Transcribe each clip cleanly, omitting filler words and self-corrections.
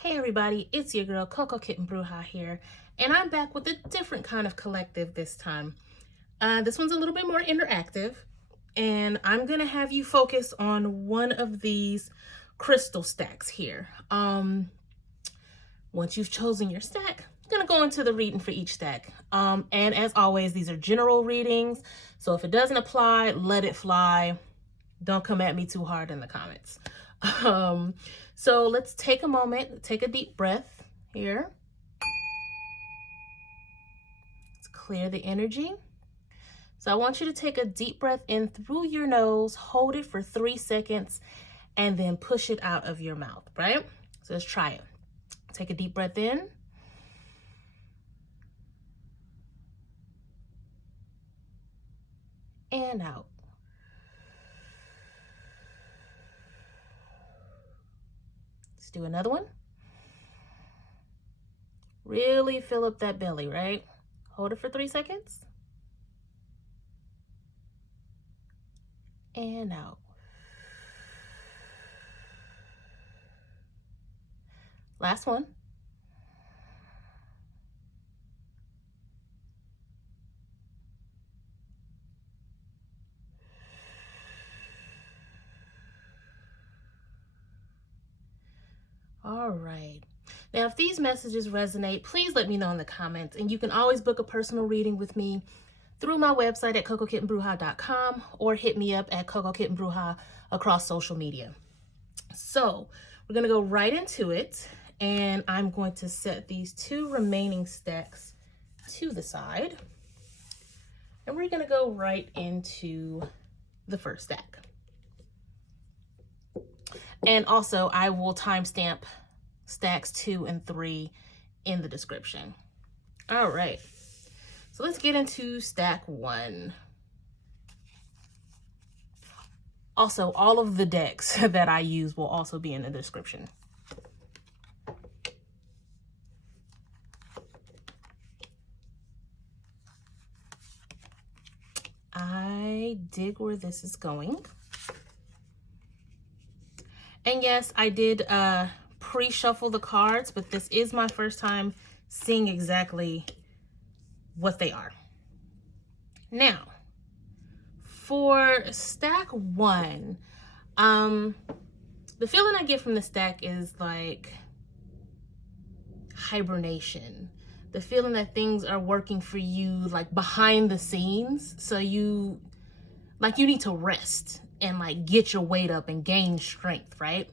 Hey everybody, it's your girl Coco Kitten Bruja here, and I'm back with a different kind of collective this time. This one's a little bit more interactive, and I'm gonna have you focus on one of these crystal stacks here. Once you've chosen your stack, I'm gonna go into the reading for each stack. And as always, these are general readings, so if it doesn't apply, let it fly. Don't come at me too hard in the comments. So let's take a moment, take a deep breath here. Let's clear the energy. So I want you to take a deep breath in through your nose, hold it for 3 seconds, and then push it out of your mouth, right? So let's try it. Take a deep breath in. And out. Let's do another one. Really fill up that belly, right? Hold it for 3 seconds. And out. Last one. All right. Now, if these messages resonate, please let me know in the comments. And you can always book a personal reading with me through my website at cocokittenbruja.com or hit me up at cocokittenbruja across social media. So we're going to go right into it. And I'm going to set these 2 remaining stacks to the side. And we're going to go right into the first stack. And also, I will timestamp stacks 2 and 3 in the description. All right, so let's get into stack 1. Also, all of the decks that I use will also be in the description. I dig where this is going. And yes, I did pre-shuffle the cards, but this is my first time seeing exactly what they are. Now, for stack 1, the feeling I get from the stack is like hibernation. The feeling that things are working for you like behind the scenes. So you need to rest and like get your weight up and gain strength, right?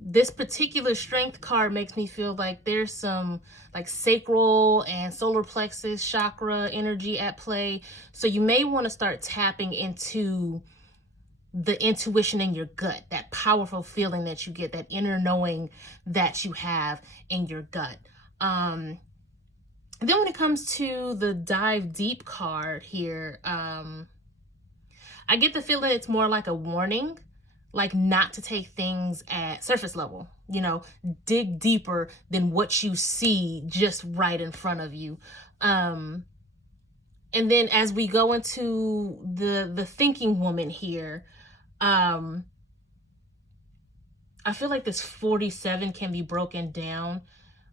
This particular strength card makes me feel like there's some like sacral and solar plexus chakra energy at play. So you may want to start tapping into the intuition in your gut, that powerful feeling that you get, that inner knowing that you have in your gut. Then when it comes to the dive deep card here, I get the feeling it's more like a warning, like not to take things at surface level, you know, dig deeper than what you see just right in front of you. And then as we go into the thinking woman here, I feel like this 47 can be broken down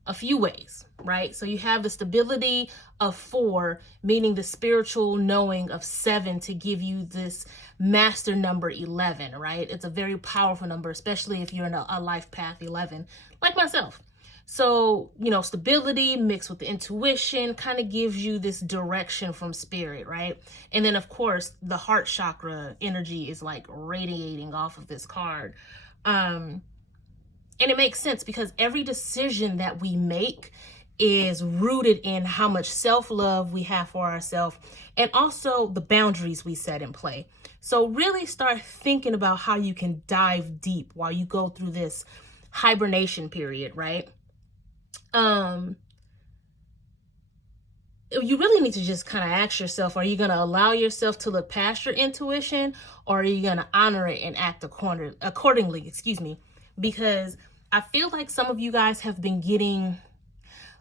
a few ways, right? So you have the stability of 4, meaning the spiritual knowing of 7 to give you this master number 11, right? It's a very powerful number, especially if you're in a life path 11, like myself. So, you know, stability mixed with the intuition kind of gives you this direction from spirit, right? And then, of course, the heart chakra energy is like radiating off of this card. And it makes sense because every decision that we make is rooted in how much self-love we have for ourselves and also the boundaries we set in play. So really start thinking about how you can dive deep while you go through this hibernation period, right? You really need to just kind of ask yourself, are you going to allow yourself to look past your intuition, or are you going to honor it and act accordingly, because I feel like some of you guys have been getting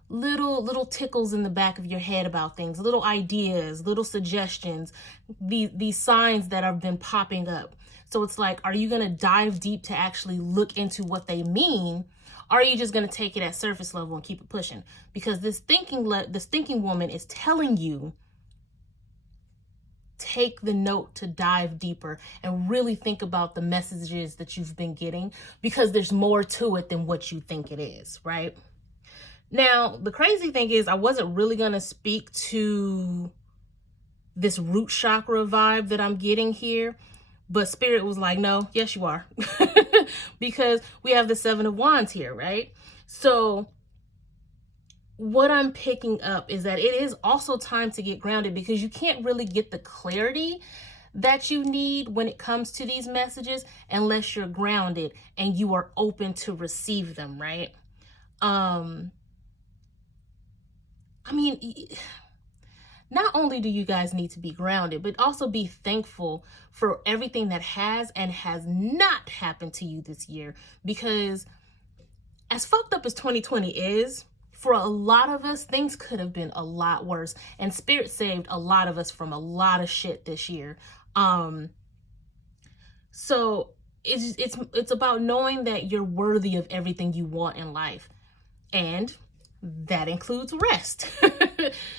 little tickles in the back of your head about things, little ideas, little suggestions, these signs that have been popping up. So it's like, are you going to dive deep to actually look into what they mean? Or are you just going to take it at surface level and keep it pushing? Because this thinking woman is telling you, take the note to dive deeper and really think about the messages that you've been getting, because there's more to it than what you think it is, right? Now, the crazy thing is, I wasn't really going to speak to this root chakra vibe that I'm getting here, but Spirit was like, no, yes, you are. Because we have the 7 of Wands here, right? So what I'm picking up is that it is also time to get grounded, because you can't really get the clarity that you need when it comes to these messages unless you're grounded and you are open to receive them, right? I mean, not only do you guys need to be grounded, but also be thankful for everything that has and has not happened to you this year. Because as fucked up as 2020 is, for a lot of us, things could have been a lot worse. And Spirit saved a lot of us from a lot of shit this year. So it's about knowing that you're worthy of everything you want in life. And that includes rest.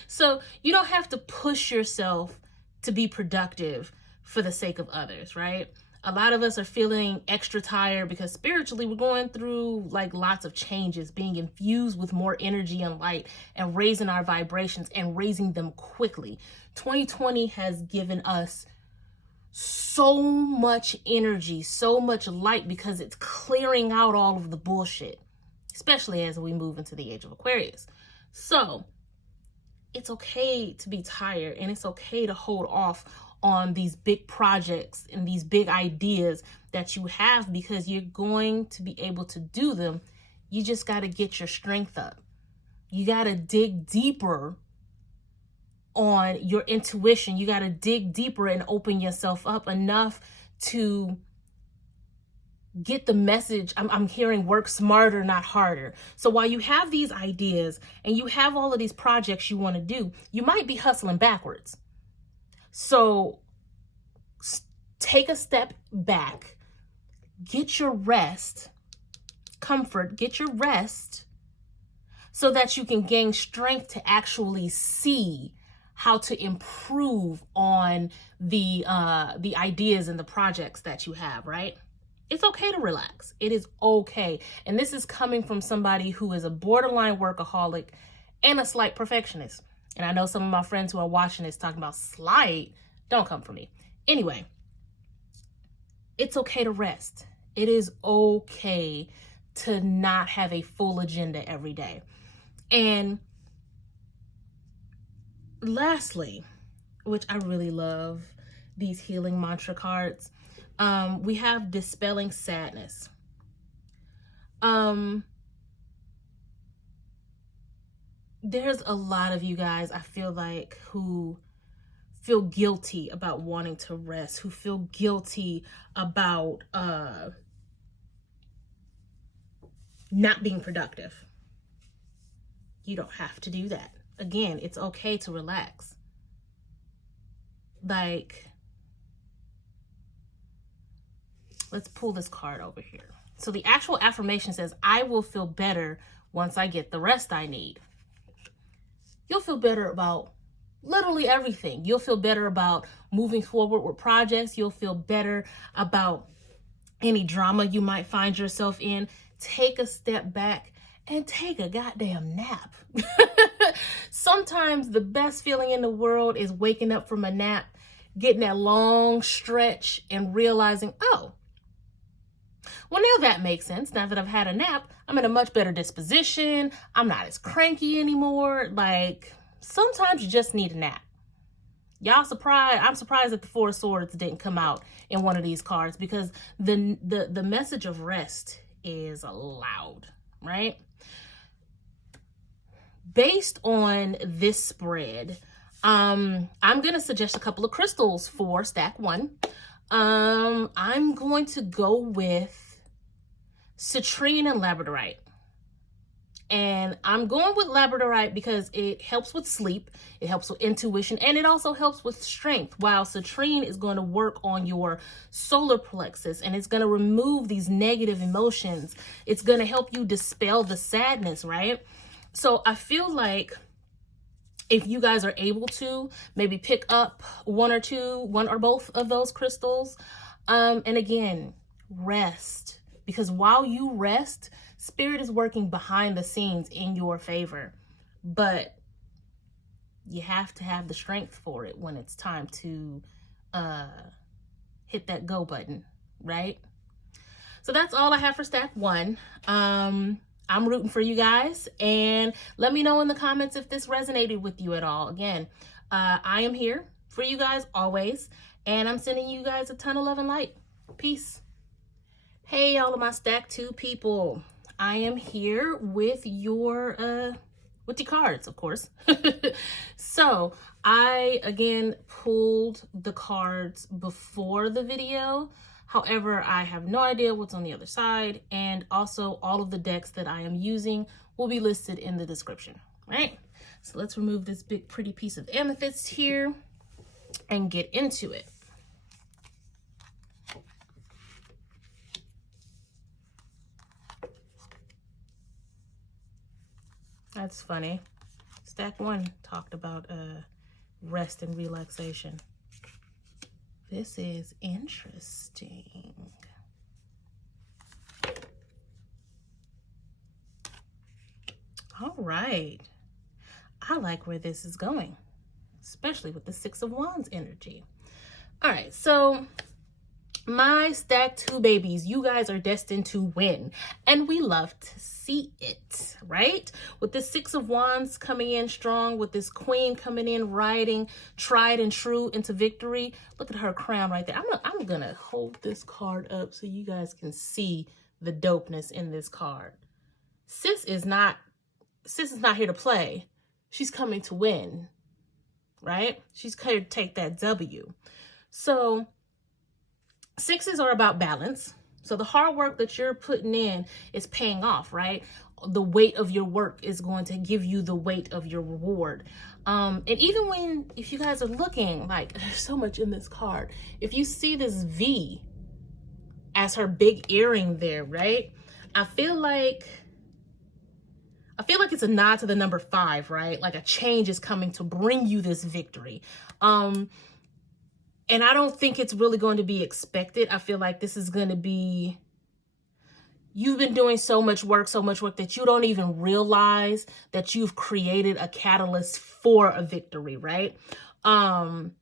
So you don't have to push yourself to be productive for the sake of others, right? A lot of us are feeling extra tired because spiritually we're going through like lots of changes, being infused with more energy and light and raising our vibrations and raising them quickly. 2020 has given us so much energy, so much light, because it's clearing out all of the bullshit, especially as we move into the age of Aquarius. So it's okay to be tired, and it's okay to hold off on these big projects and these big ideas that you have, because you're going to be able to do them. You just got to get your strength up. You got to dig deeper on your intuition. You got to dig deeper and open yourself up enough to get the message. I'm hearing work smarter, not harder. So while you have these ideas and you have all of these projects you want to do, you might be hustling backwards. So take a step back, get your rest, get your rest, so that you can gain strength to actually see how to improve on the ideas and the projects that you have, right? It's okay to relax. It is okay. And this is coming from somebody who is a borderline workaholic and a slight perfectionist. And I know some of my friends who are watching this talking about slight. Don't come for me. Anyway, it's okay to rest. It is okay to not have a full agenda every day. And lastly, which I really love, these healing mantra cards, we have dispelling sadness. There's a lot of you guys, I feel like, who feel guilty about wanting to rest, who feel guilty about not being productive. You don't have to do that. Again, it's okay to relax. Like, let's pull this card over here. So the actual affirmation says, I will feel better once I get the rest I need. You'll feel better about literally everything. You'll feel better about moving forward with projects. You'll feel better about any drama you might find yourself in. Take a step back and take a goddamn nap. Sometimes the best feeling in the world is waking up from a nap, getting that long stretch and realizing, oh, well, now that makes sense. Now that I've had a nap, I'm in a much better disposition. I'm not as cranky anymore. Like, sometimes you just need a nap. Y'all surprised? I'm surprised that the 4 of Swords didn't come out in one of these cards, because the message of rest is loud, right? Based on this spread, I'm going to suggest a couple of crystals for stack 1. I'm going to go with citrine and labradorite. And I'm going with labradorite because it helps with sleep, it helps with intuition, and it also helps with strength, while citrine is going to work on your solar plexus, and it's going to remove these negative emotions. It's going to help you dispel the sadness, right? So I feel like if you guys are able to maybe pick up one or both of those crystals, and again, rest, because while you rest, spirit is working behind the scenes in your favor, but you have to have the strength for it when it's time to hit that go button, right? So that's all I have for stack 1. I'm rooting for you guys, and let me know in the comments if this resonated with you at all. Again, I am here for you guys always, and I'm sending you guys a ton of love and light. Peace. Hey, all of my stack 2 people. I am here with your cards, of course. So I, again, pulled the cards before the video. However, I have no idea what's on the other side. And also all of the decks that I am using will be listed in the description, right? So let's remove this big, pretty piece of amethyst here and get into it. That's funny. Stack 1 talked about rest and relaxation. This is interesting. All right. I like where this is going, especially with the 6 of Wands energy. All right, so my stack 2 babies, you guys are destined to win, and we love to see it, right? With this 6 of Wands coming in strong, with this queen coming in riding tried and true into victory. Look at her crown right there. I'm gonna hold this card up so you guys can see the dopeness in this card. Sis is not here to play. She's coming to win, right? She's here to take that W. So 6s are about balance. So the hard work that you're putting in is paying off, right? The weight of your work is going to give you the weight of your reward. And even if you guys are looking, like, there's so much in this card. If you see this V as her big earring there, right? I feel like it's a nod to the number 5, right? Like a change is coming to bring you this victory. And I don't think it's really going to be expected. I feel like this is going to be, you've been doing so much work that you don't even realize that you've created a catalyst for a victory, right? Some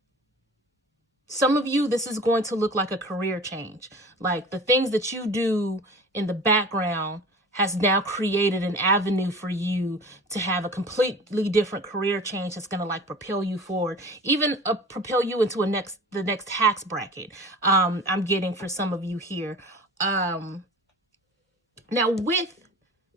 of you, this is going to look like a career change. Like the things that you do in the background has now created an avenue for you to have a completely different career change that's going to like propel you forward, even propel you into the next tax bracket. I'm getting for some of you here. Now with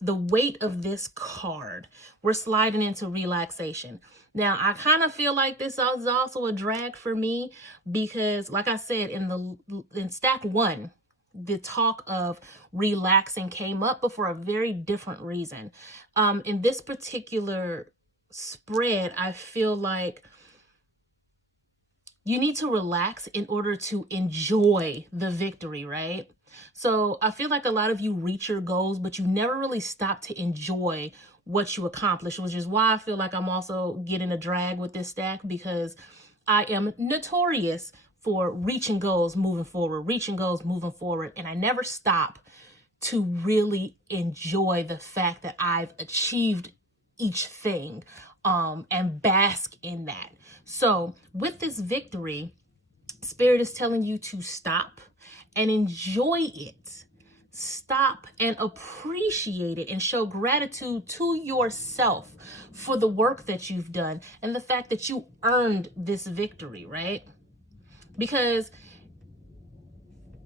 the weight of this card, we're sliding into relaxation. Now, I kind of feel like this is also a drag for me because, like I said, in stack 1, the talk of relaxing came up, but for a very different reason. In this particular spread, I feel like you need to relax in order to enjoy the victory, right? So I feel like a lot of you reach your goals, but you never really stop to enjoy what you accomplish, which is why I feel like I'm also getting a drag with this stack, because I am notorious for reaching goals, moving forward, and I never stop to really enjoy the fact that I've achieved each thing and bask in that. So with this victory, Spirit is telling you to stop and enjoy it. Stop and appreciate it and show gratitude to yourself for the work that you've done and the fact that you earned this victory, right? Because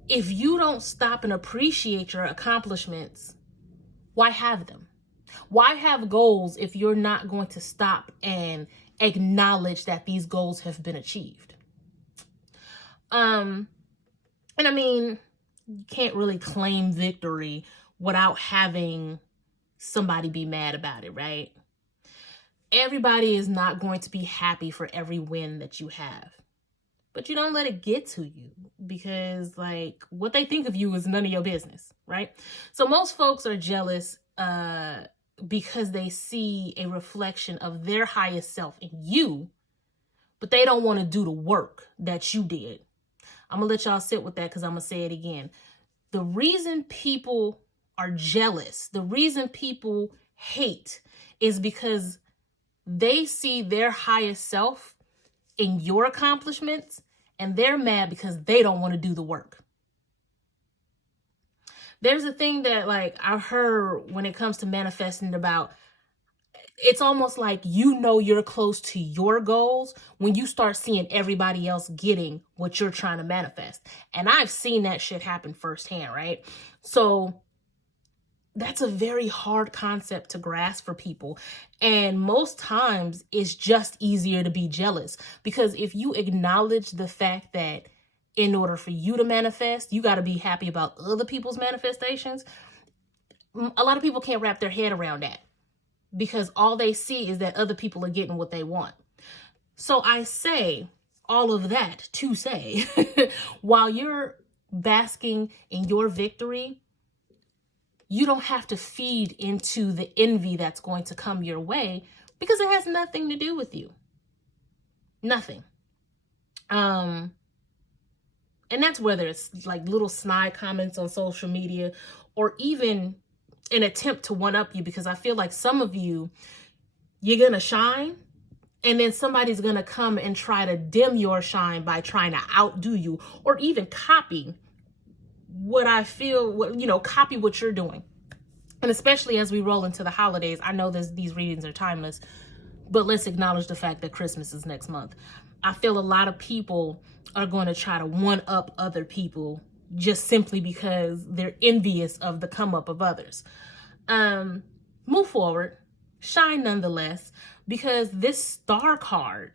if you don't stop and appreciate your accomplishments, why have them? Why have goals if you're not going to stop and acknowledge that these goals have been achieved? And I mean, you can't really claim victory without having somebody be mad about it, right? Everybody is not going to be happy for every win that you have. But you don't let it get to you, because like what they think of you is none of your business, right? So most folks are jealous because they see a reflection of their highest self in you, but they don't want to do the work that you did. I'm gonna let y'all sit with that, because I'm gonna say it again. The reason people are jealous, the reason people hate, is because they see their highest self in your accomplishments, and they're mad because they don't want to do the work. There's a thing that like I heard when it comes to manifesting about, it's almost like you're close to your goals when you start seeing everybody else getting what you're trying to manifest. And I've seen that shit happen firsthand, right? So that's a very hard concept to grasp for people. And most times it's just easier to be jealous, because if you acknowledge the fact that in order for you to manifest, you got to be happy about other people's manifestations. A lot of people can't wrap their head around that, because all they see is that other people are getting what they want. So I say all of that to say, while you're basking in your victory, you don't have to feed into the envy that's going to come your way, because it has nothing to do with you. Nothing. And that's whether it's like little snide comments on social media, or even an attempt to one up you, because I feel like some of you, you're going to shine, and then somebody's going to come and try to dim your shine by trying to outdo you, or even copy copy what you're doing. And especially as we roll into the holidays, I know these readings are timeless, but let's acknowledge the fact that Christmas is next month. I feel a lot of people are going to try to one up other people just simply because they're envious of the come up of others. Move forward, shine nonetheless, because this star card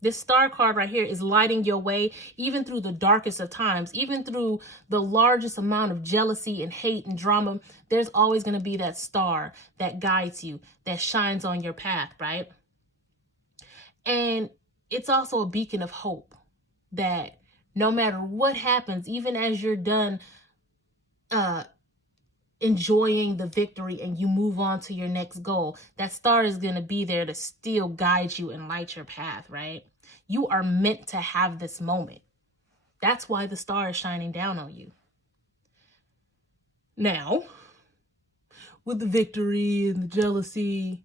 right here is lighting your way, even through the darkest of times, even through the largest amount of jealousy and hate and drama. There's always going to be that star that guides you, that shines on your path, right? And it's also a beacon of hope that no matter what happens, even as you're done enjoying the victory and you move on to your next goal, that star is going to be there to still guide you and light your path, right? You are meant to have this moment. That's why the star is shining down on you. Now, with the victory and the jealousy,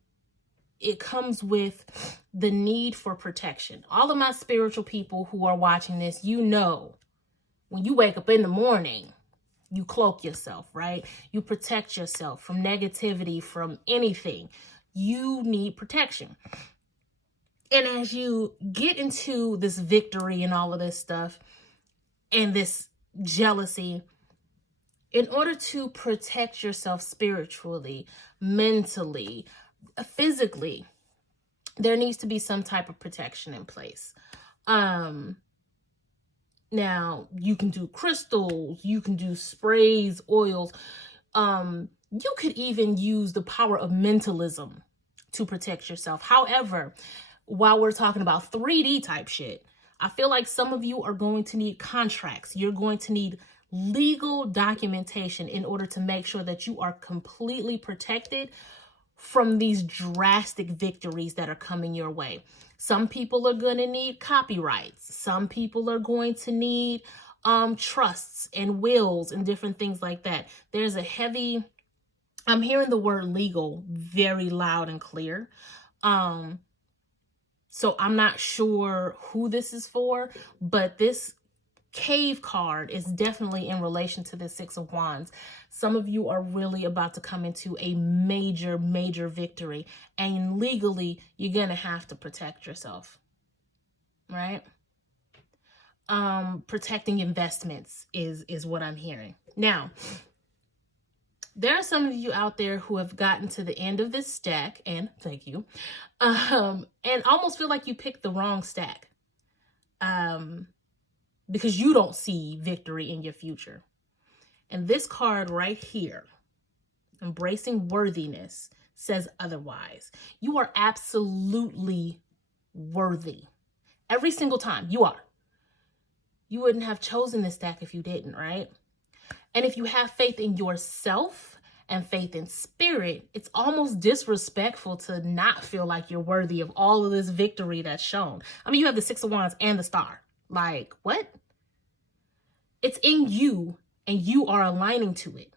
it comes with the need for protection. All of my spiritual people who are watching this, you know, when you wake up in the morning, you cloak yourself, right? You protect yourself from negativity, from anything. You need protection. And as you get into this victory and all of this stuff and this jealousy, in order to protect yourself spiritually, mentally, physically, there needs to be some type of protection in place. Now, you can do crystals, you can do sprays, oils. You could even use the power of mentalism to protect yourself. However, while we're talking about 3D type shit, I feel like some of you are going to need contracts. You're going to need legal documentation in order to make sure that you are completely protected from these drastic victories that are coming your way. Some people are going to need copyrights. Some people are going to need trusts and wills and different things like that. There's a heavy, I'm hearing the word legal very loud and clear. So I'm not sure who this is for, but this cave card is definitely in relation to the Six of Wands. Some of you are really about to come into a major, major victory, and legally you're going to have to protect yourself, right? Protecting investments is what I'm hearing. Now, there are some of you out there who have gotten to the end of this stack, and thank you, and almost feel like you picked the wrong stack. Because you don't see victory in your future. And this card right here, embracing worthiness says otherwise. You are absolutely worthy. Every single time you are. You wouldn't have chosen this stack if you didn't, right? And if you have faith in yourself and faith in spirit, it's almost disrespectful to not feel like you're worthy of all of this victory that's shown. I mean, you have the Six of Wands and the Star. Like, what? It's in you and you are aligning to it.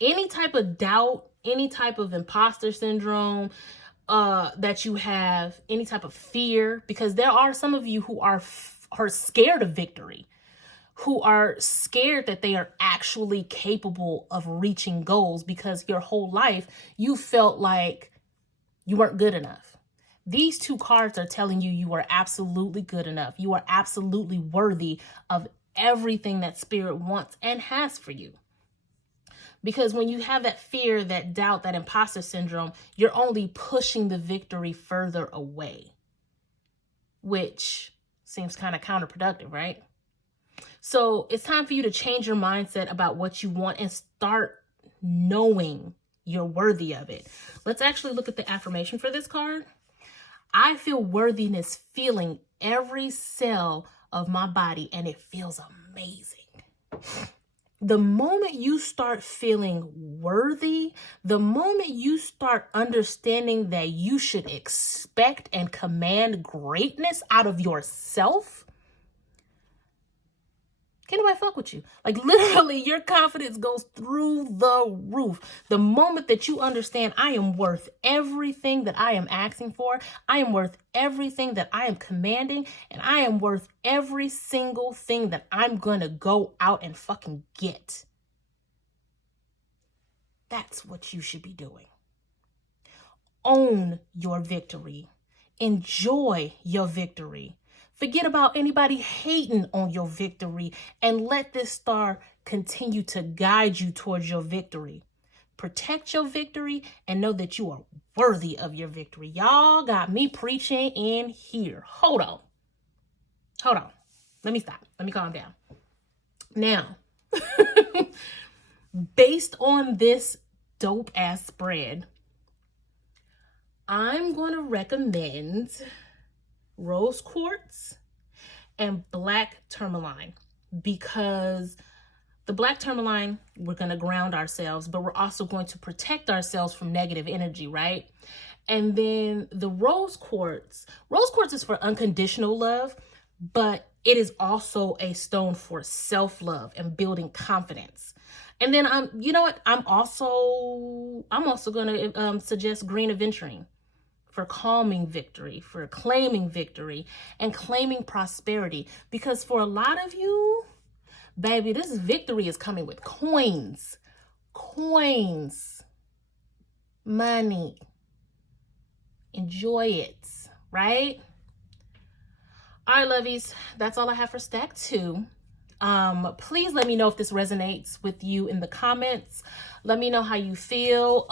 Any type of doubt, any type of imposter syndrome that you have, any type of fear, because there are some of you who are scared of victory, who are scared that they are actually capable of reaching goals because your whole life you felt like you weren't good enough. These two cards are telling you you are absolutely good enough. You are absolutely worthy of everything that spirit wants and has for you. Because when you have that fear, that doubt, that imposter syndrome, you're only pushing the victory further away, which seems kind of counterproductive, right? So it's time for you to change your mindset about what you want and start knowing you're worthy of it. Let's actually look at the affirmation for this card. I feel worthiness feeling every cell of my body, and it feels amazing. The moment you start feeling worthy, the moment you start understanding that you should expect and command greatness out of yourself, can't nobody fuck with you. Like literally your confidence goes through the roof. The moment that you understand I am worth everything that I am asking for, I am worth everything that I am commanding, and I am worth every single thing that I'm gonna go out and fucking get. That's what you should be doing. Own your victory. Enjoy your victory. Forget about anybody hating on your victory and let this star continue to guide you towards your victory. Protect your victory and know that you are worthy of your victory. Y'all got me preaching in here. Hold on. Let me stop. Let me calm down. Now, based on this dope ass spread, I'm going to recommend rose quartz and black tourmaline, because the black tourmaline, we're going to ground ourselves, but we're also going to protect ourselves from negative energy, right? And then the rose quartz is for unconditional love, but it is also a stone for self-love and building confidence. And then you know what? I'm also going to suggest green aventurine for calming victory, for claiming victory and claiming prosperity. Because for a lot of you, baby, this victory is coming with coins, money. Enjoy it, right? All right, lovies, that's all I have for stack 2. Please let me know if this resonates with you in the comments. Let me know how you feel.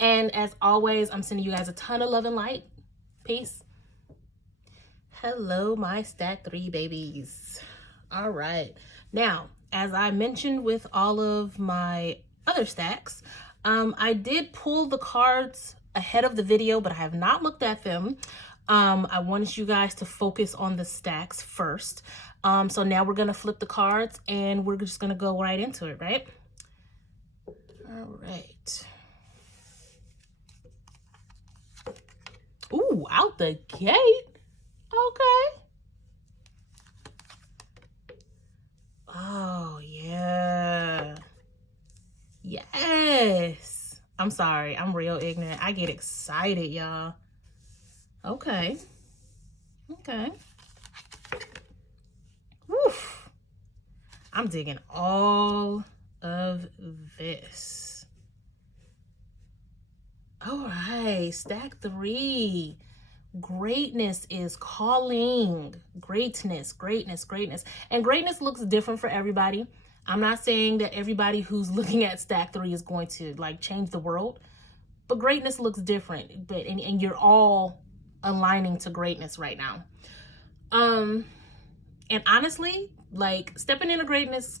And as always, I'm sending you guys a ton of love and light. Peace. Hello, my stack 3 babies. All right. Now, as I mentioned with all of my other stacks, I did pull the cards ahead of the video, but I have not looked at them. I wanted you guys to focus on the stacks first. So now we're going to flip the cards and we're just going to go right into it, right? All right. Ooh, out the gate. Okay. Oh, yeah. Yes. I'm sorry. I'm real ignorant. I get excited, y'all. Okay. Woof. I'm digging all of this. All right, stack 3. Greatness is calling. Greatness. And greatness looks different for everybody. I'm not saying that everybody who's looking at stack 3 is going to like change the world, but greatness looks different. And you're all aligning to greatness right now. And honestly, like stepping into greatness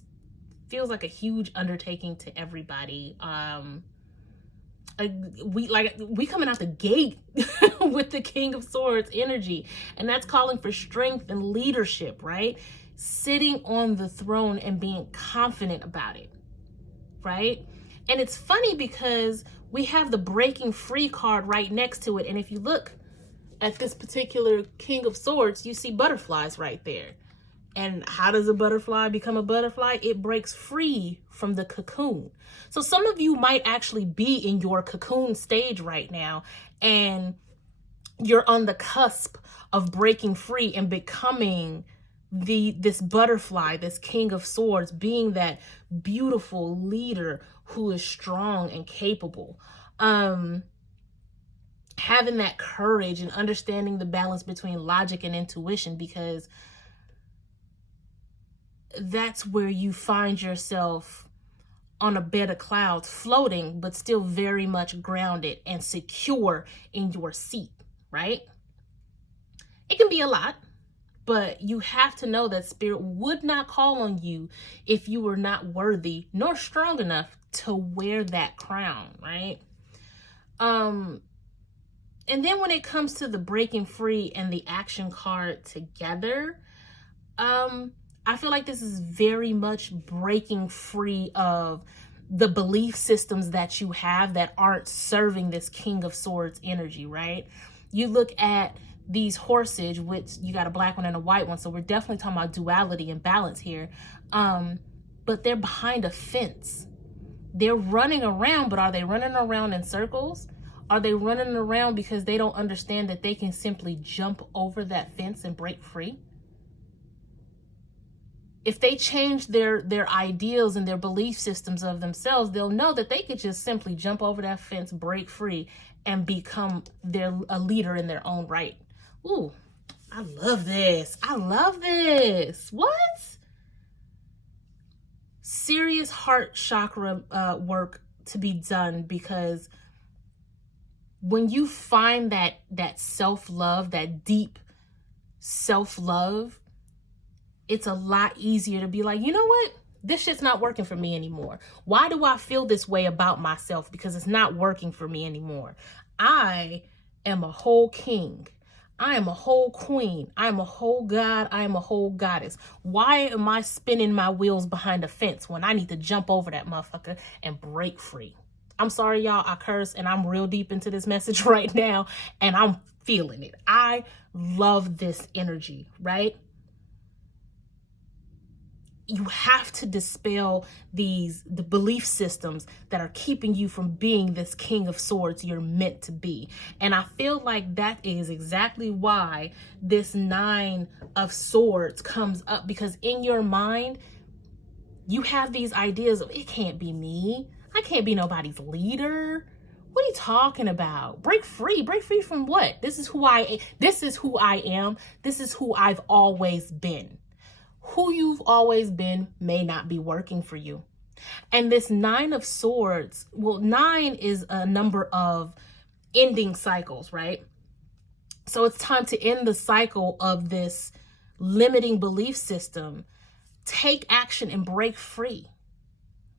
feels like a huge undertaking to everybody. We coming out the gate with the King of Swords energy, and that's calling for strength and leadership, right? Sitting on the throne and being confident about it, right? And it's funny because we have the breaking free card right next to it, and if you look at this particular King of Swords, you see butterflies right there. And how does a butterfly become a butterfly? It breaks free from the cocoon. So some of you might actually be in your cocoon stage right now, and you're on the cusp of breaking free and becoming this butterfly, this King of Swords, being that beautiful leader who is strong and capable. Having that courage and understanding the balance between logic and intuition, because that's where you find yourself on a bed of clouds, floating, but still very much grounded and secure in your seat, right? It can be a lot, but you have to know that Spirit would not call on you if you were not worthy nor strong enough to wear that crown, right? And then when it comes to the breaking free and the action card together, I feel like this is very much breaking free of the belief systems that you have that aren't serving this King of Swords energy, right? You look at these horses, which you got a black one and a white one, so we're definitely talking about duality and balance here. But they're behind a fence. They're running around, but are they running around in circles? Are they running around because they don't understand that they can simply jump over that fence and break free? If they change their ideals and their belief systems of themselves, they'll know that they could just simply jump over that fence, break free, and become a leader in their own right. Ooh, I love this. I love this. What? Serious heart chakra work to be done, because when you find that self-love, that deep self-love, it's a lot easier to be like, you know what? This shit's not working for me anymore. Why do I feel this way about myself? Because it's not working for me anymore. I am a whole king. I am a whole queen. I am a whole god. I am a whole goddess. Why am I spinning my wheels behind a fence when I need to jump over that motherfucker and break free? I'm sorry, y'all. I curse and I'm real deep into this message right now, and I'm feeling it. I love this energy, right? You have to dispel the belief systems that are keeping you from being this King of Swords you're meant to be. And I feel like that is exactly why this 9 of Swords comes up, because in your mind, you have these ideas of, it can't be me. I can't be nobody's leader. What are you talking about? Break free. Break free from what? This is who I am. This is who I've always been. Who you've always been may not be working for you. And this 9 of Swords, well, 9 is a number of ending cycles, right? So it's time to end the cycle of this limiting belief system. Take action and break free,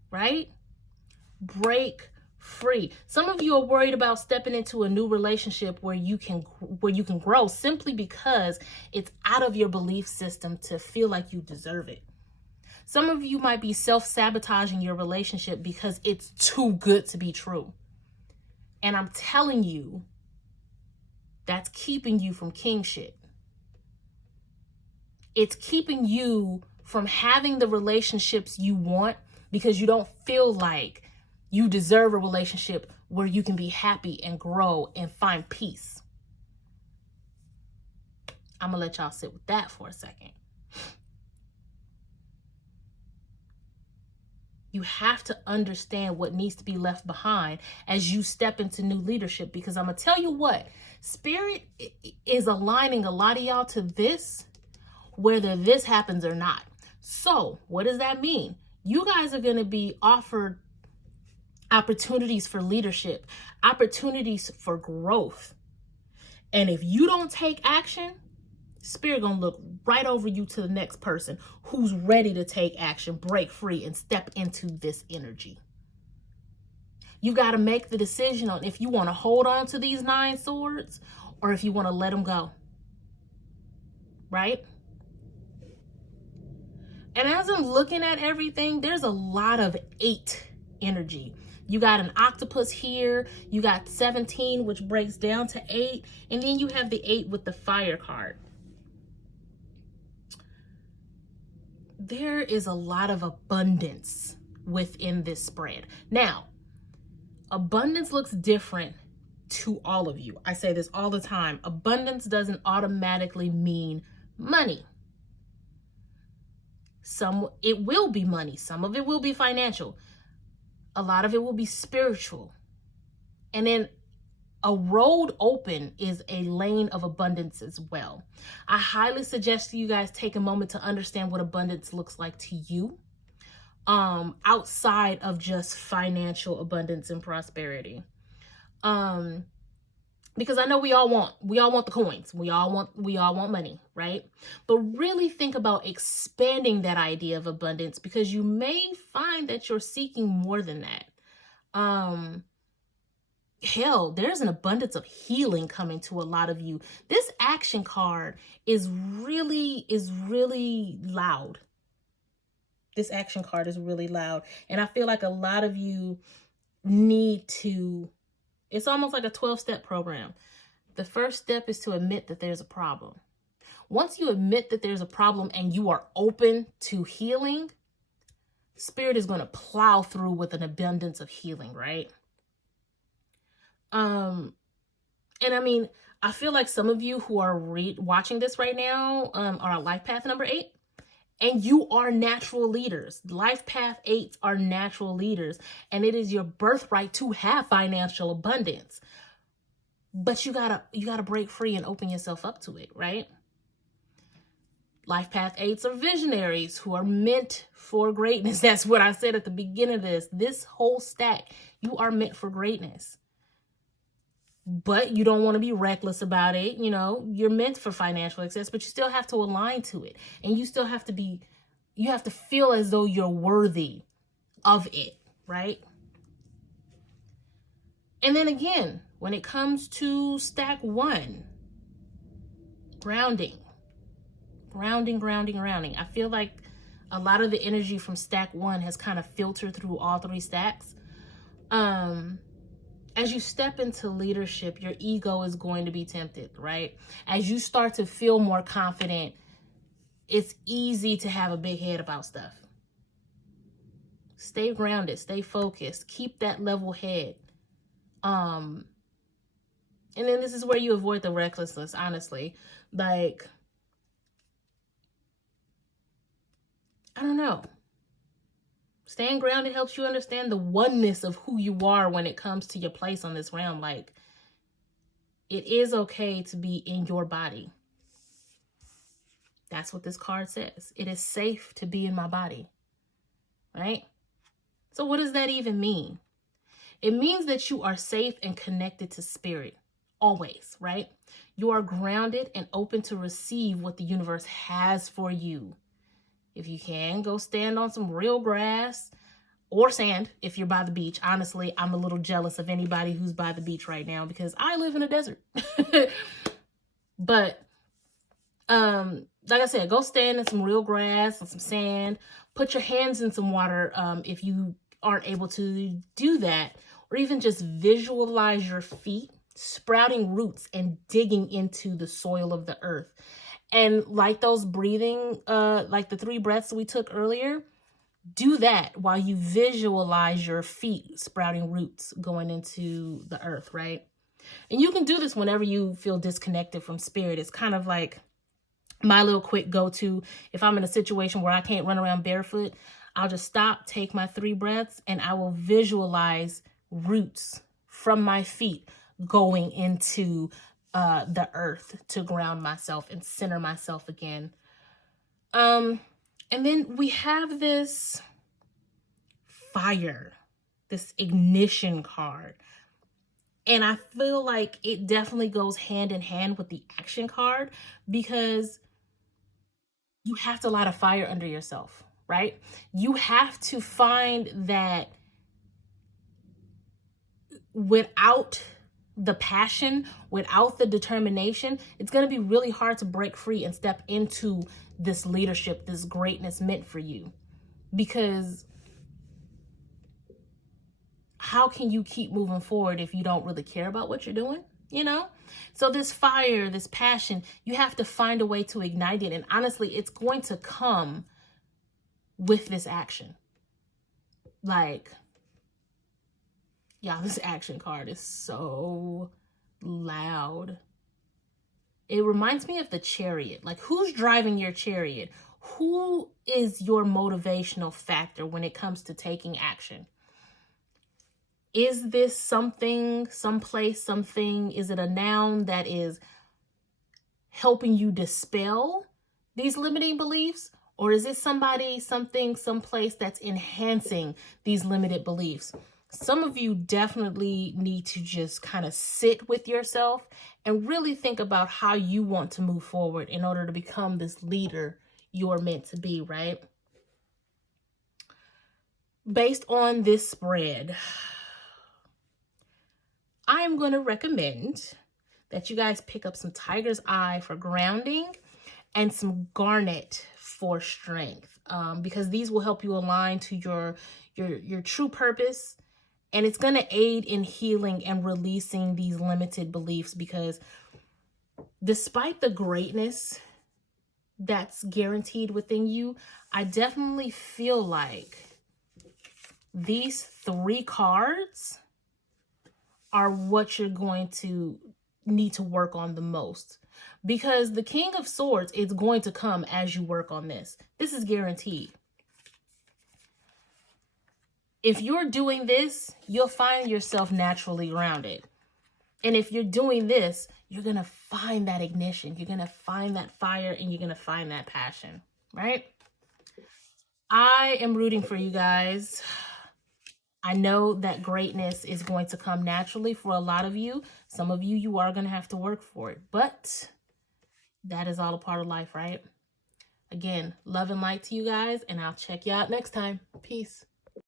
right? Break free. Some of you are worried about stepping into a new relationship where you can grow, simply because it's out of your belief system to feel like you deserve it. Some of you might be self-sabotaging your relationship because it's too good to be true. And I'm telling you, that's keeping you from kingship. It's keeping you from having the relationships you want because you don't feel like you deserve a relationship where you can be happy and grow and find peace. I'm going to let y'all sit with that for a second. You have to understand what needs to be left behind as you step into new leadership, because I'm going to tell you what, Spirit is aligning a lot of y'all to this, whether this happens or not. So what does that mean? You guys are going to be offered opportunities for leadership, opportunities for growth. And if you don't take action, Spirit gonna look right over you to the next person who's ready to take action, break free, and step into this energy. You got to make the decision on if you want to hold on to these 9 swords or if you want to let them go. Right? And as I'm looking at everything, there's a lot of 8 energy. You got an octopus here. You got 17, which breaks down to 8. And then you have the 8 with the fire card. There is a lot of abundance within this spread. Now, abundance looks different to all of you. I say this all the time. Abundance doesn't automatically mean money. It will be money. Some of it will be financial. A lot of it will be spiritual. And then a road open is a lane of abundance as well. I highly suggest you guys take a moment to understand what abundance looks like to you, outside of just financial abundance and prosperity. Because I know we all want the coins. We all want money, right? But really think about expanding that idea of abundance, because you may find that you're seeking more than that. Hell, there's an abundance of healing coming to a lot of you. This action card is really loud. This action card is really loud. And I feel like a lot of you need to, it's almost like a 12-step program. The first step is to admit that there's a problem. Once you admit that there's a problem and you are open to healing, Spirit is going to plow through with an abundance of healing, right? And I mean, I feel like some of you who are watching this right now are life path number 8, and you are natural leaders. Life path 8s are natural leaders, and it is your birthright to have financial abundance. But you gotta break free and open yourself up to it, right? Life path 8s are visionaries who are meant for greatness. That's what I said at the beginning of this. This whole stack, you are meant for greatness. But you don't want to be reckless about it. You know, you're meant for financial success, but you still have to align to it. And you still have to you have to feel as though you're worthy of it, right? And then again, when it comes to stack 1, grounding. I feel like a lot of the energy from stack 1 has kind of filtered through all 3 stacks. As you step into leadership, your ego is going to be tempted, right? As you start to feel more confident, it's easy to have a big head about stuff. Stay grounded, stay focused, keep that level head. And then this is where you avoid the recklessness, honestly. Like, I don't know. Staying grounded helps you understand the oneness of who you are when it comes to your place on this realm. Like, it is okay to be in your body. That's what this card says. It is safe to be in my body, right? So what does that even mean? It means that you are safe and connected to spirit, always, right? You are grounded and open to receive what the universe has for you. If you can, go stand on some real grass or sand if you're by the beach. Honestly, I'm a little jealous of anybody who's by the beach right now because I live in a desert. But like I said, go stand in some real grass and some sand. Put your hands in some water if you aren't able to do that. Or even just visualize your feet sprouting roots and digging into the soil of the earth. And like those breathing, like the 3 breaths we took earlier, do that while you visualize your feet sprouting roots going into the earth, right? And you can do this whenever you feel disconnected from spirit. It's kind of like my little quick go-to. If I'm in a situation where I can't run around barefoot, I'll just stop, take my 3 breaths, and I will visualize roots from my feet going into the earth to ground myself and center myself again. And then we have this fire, this ignition card. And I feel like it definitely goes hand in hand with the action card, because you have to light a fire under yourself, right? You have to find that without the passion, without the determination, it's going to be really hard to break free and step into this leadership, this greatness meant for you. Because how can you keep moving forward if you don't really care about what you're doing, you know? So this fire, this passion, you have to find a way to ignite it. And honestly, it's going to come with this action. Like, yeah, this action card is so loud. It reminds me of the Chariot. Like, who's driving your chariot? Who is your motivational factor when it comes to taking action? Is this something, someplace, something? Is it a noun that is helping you dispel these limiting beliefs? Or is it somebody, something, someplace that's enhancing these limited beliefs? Some of you definitely need to just kind of sit with yourself and really think about how you want to move forward in order to become this leader you're meant to be, right? Based on this spread, I'm going to recommend that you guys pick up some Tiger's Eye for grounding and some Garnet for strength, because these will help you align to your true purpose. And it's going to aid in healing and releasing these limited beliefs, because despite the greatness that's guaranteed within you, I definitely feel like these 3 cards are what you're going to need to work on the most. Because the King of Swords is going to come as you work on this. This is guaranteed. If you're doing this, you'll find yourself naturally grounded. And if you're doing this, you're going to find that ignition. You're going to find that fire, and you're going to find that passion, right? I am rooting for you guys. I know that greatness is going to come naturally for a lot of you. Some of you, you are going to have to work for it. But that is all a part of life, right? Again, love and light to you guys, and I'll check you out next time. Peace.